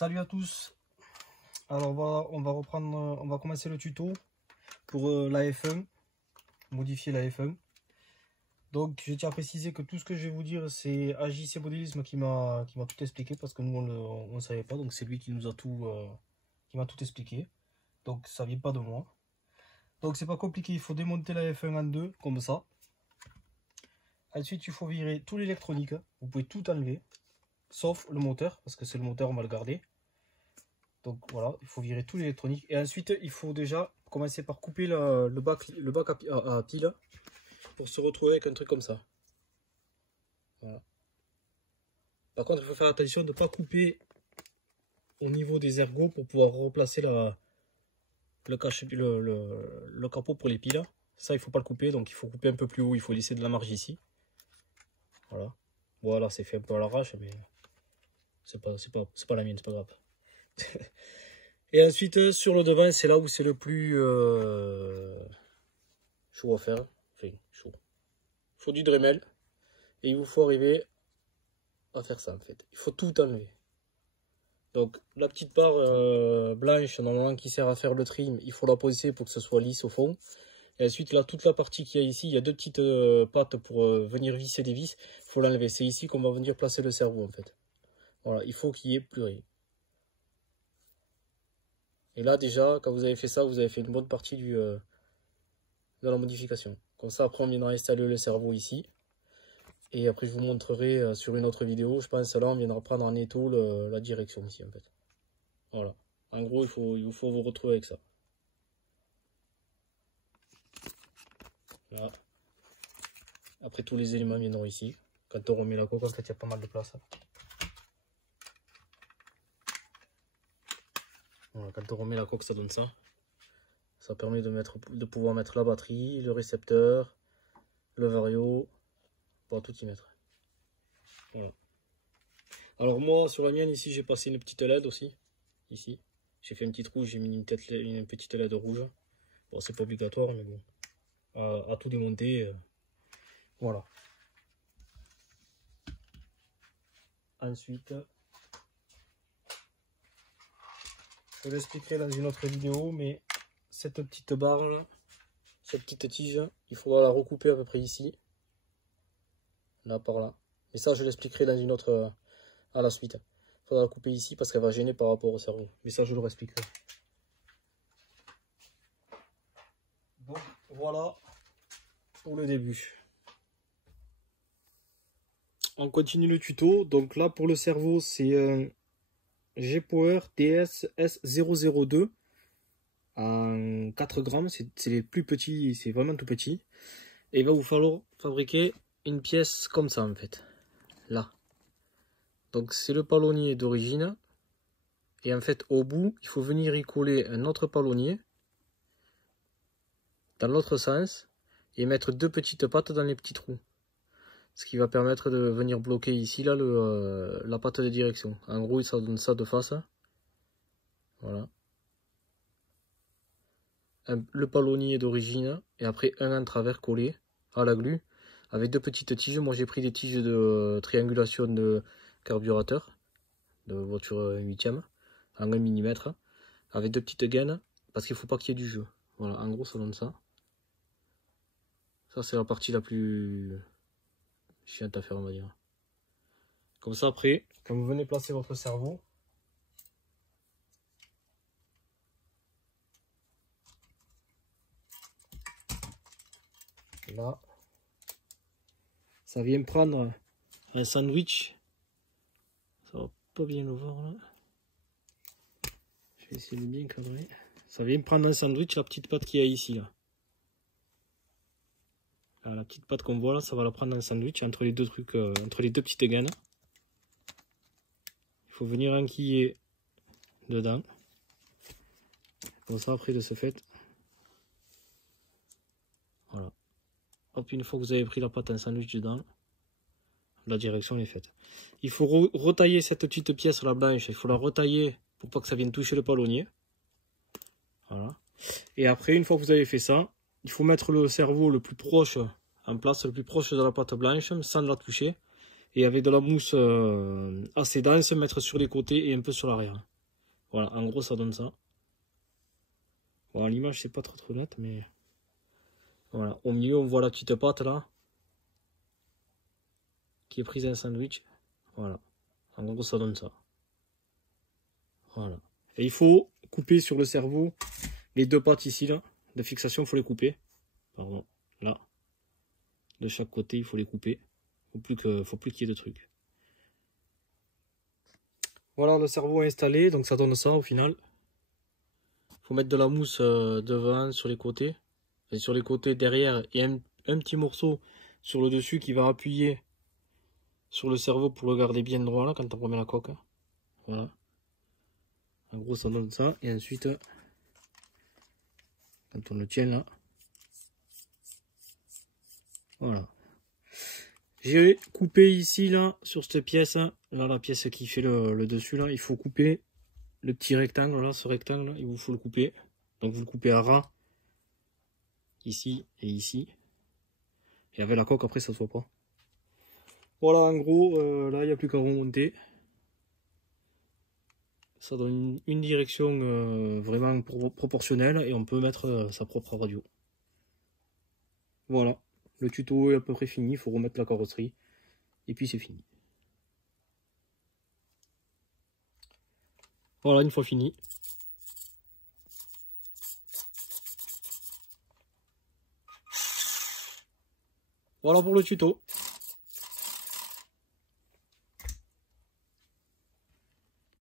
Salut à tous. Alors on va commencer le tuto pour la F1, modifier la F1. Donc je tiens à préciser que tout ce que je vais vous dire, c'est AJC Modélisme qui m'a tout expliqué, parce que nous on ne savait pas, donc c'est lui qui nous a tout qui m'a tout expliqué. Donc ça vient pas de moi. Donc c'est pas compliqué, il faut démonter la F1 en deux comme ça. Ensuite il faut virer tout l'électronique, vous pouvez tout enlever sauf le moteur, parce que c'est le moteur, on va le garder. Donc voilà, il faut virer tout l'électronique. Et ensuite, il faut déjà commencer par couper le bac à pile pour se retrouver avec un truc comme ça. Voilà. Par contre, il faut faire attention de ne pas couper au niveau des ergots pour pouvoir replacer le capot pour les piles. Ça, il ne faut pas le couper, donc il faut couper un peu plus haut. Il faut laisser de la marge ici. Voilà. Voilà, c'est fait un peu à l'arrache, mais c'est pas la mienne, c'est pas grave. Et ensuite sur le devant, c'est là où c'est le plus chaud à faire. Enfin, chaud. Il faut du Dremel. Et il vous faut arriver à faire ça en fait. Il faut tout enlever. Donc la petite barre blanche normalement qui sert à faire le trim, il faut la poser pour que ce soit lisse au fond. Et ensuite là, toute la partie qu'il y a ici, il y a deux petites pattes pour venir visser des vis. Il faut l'enlever. C'est ici qu'on va venir placer le cerveau en fait. Voilà, il faut qu'il y ait plus rien. Et là déjà, quand vous avez fait ça, vous avez fait une bonne partie de la modification. Comme ça, après on viendra installer le cerveau ici. Et après je vous montrerai sur une autre vidéo, je pense là on viendra prendre en étau la direction ici en fait. Voilà. En gros, il vous faut vous retrouver avec ça. Là. Après tous les éléments viendront ici. Quand on remet la coque, en fait il y a pas mal de place. Voilà, quand on remet la coque, ça donne ça. Ça permet de pouvoir mettre la batterie, le récepteur, le vario, pour tout y mettre. Voilà. Alors moi, sur la mienne, ici, j'ai passé une petite LED aussi. Ici, j'ai fait une petite rouge, j'ai mis une petite LED rouge. Bon, c'est pas obligatoire, mais bon. À tout démonter. Voilà. Ensuite, je l'expliquerai dans une autre vidéo, mais cette petite barre là, cette petite tige, il faudra la recouper à peu près ici. Là, par là. Mais ça, je l'expliquerai dans une autre à la suite. Il faudra la couper ici parce qu'elle va gêner par rapport au cerveau. Mais ça, je le expliquerai. Donc, voilà pour le début. On continue le tuto. Donc là, pour le cerveau, c'est un G-Power DS S002 en 4 grammes. C'est les plus petits, c'est vraiment tout petit. Et il va vous falloir fabriquer une pièce comme ça en fait. Là. Donc c'est le palonnier d'origine. Et en fait, au bout, il faut venir y coller un autre palonnier dans l'autre sens et mettre deux petites pattes dans les petits trous. Ce qui va permettre de venir bloquer ici là la patte de direction. En gros, ça donne ça de face. Voilà. Le palonnier d'origine et après un en travers collé à la glu avec deux petites tiges. Moi j'ai pris des tiges de triangulation de carburateur de voiture 8e en 1 mm avec deux petites gaines parce qu'il ne faut pas qu'il y ait du jeu. Voilà, en gros ça donne ça. Ça c'est la partie la plus chiante à faire, on va dire. Comme ça après, quand vous venez placer votre cerveau, là, ça vient prendre un sandwich. Ça va pas bien le voir là. Je vais essayer de bien cadrer. Ça vient prendre un sandwich, la petite patte qu'il y a ici là. Là, la petite patte qu'on voit là, ça va la prendre un sandwich entre les deux trucs, entre les deux petites gaines. Il faut venir enquiller dedans. Comme ça après de ce fait. Voilà. Hop, une fois que vous avez pris la patte en sandwich dedans, la direction est faite. Il faut retailler cette petite pièce la blanche, il faut la retailler pour pas que ça vienne toucher le palonnier. Voilà. Et après, une fois que vous avez fait ça, il faut mettre le cerveau le plus proche en place, le plus proche de la patte blanche, sans la toucher. Et avec de la mousse assez dense, mettre sur les côtés et un peu sur l'arrière. Voilà, en gros ça donne ça. Bon, l'image c'est pas trop net, mais voilà. Au milieu on voit la petite pâte là, qui est prise à un sandwich. Voilà, en gros ça donne ça. Voilà. Et il faut couper sur le cerveau les deux pattes ici là, de fixation, il faut les couper. Pardon, là. De chaque côté, il faut les couper. Faut plus qu'il y ait de trucs. Voilà, le cerveau est installé, donc ça donne ça au final. Faut mettre de la mousse devant, sur les côtés. Et sur les côtés derrière, et un petit morceau sur le dessus qui va appuyer sur le cerveau pour le garder bien droit là quand on remet la coque. Voilà. En gros, ça donne ça. Et ensuite, quand on le tient là, voilà. J'ai coupé ici là, sur cette pièce, là la pièce qui fait le dessus là, il faut couper le petit rectangle là, ce rectangle là, il vous faut le couper. Donc vous le coupez à ras, ici et ici. Et avec la coque après ça se voit pas. Voilà, en gros, là il n'y a plus qu'à remonter. Ça donne une direction vraiment proportionnelle et on peut mettre sa propre radio. Voilà, le tuto est à peu près fini, il faut remettre la carrosserie et puis c'est fini. Voilà, une fois fini. Voilà pour le tuto.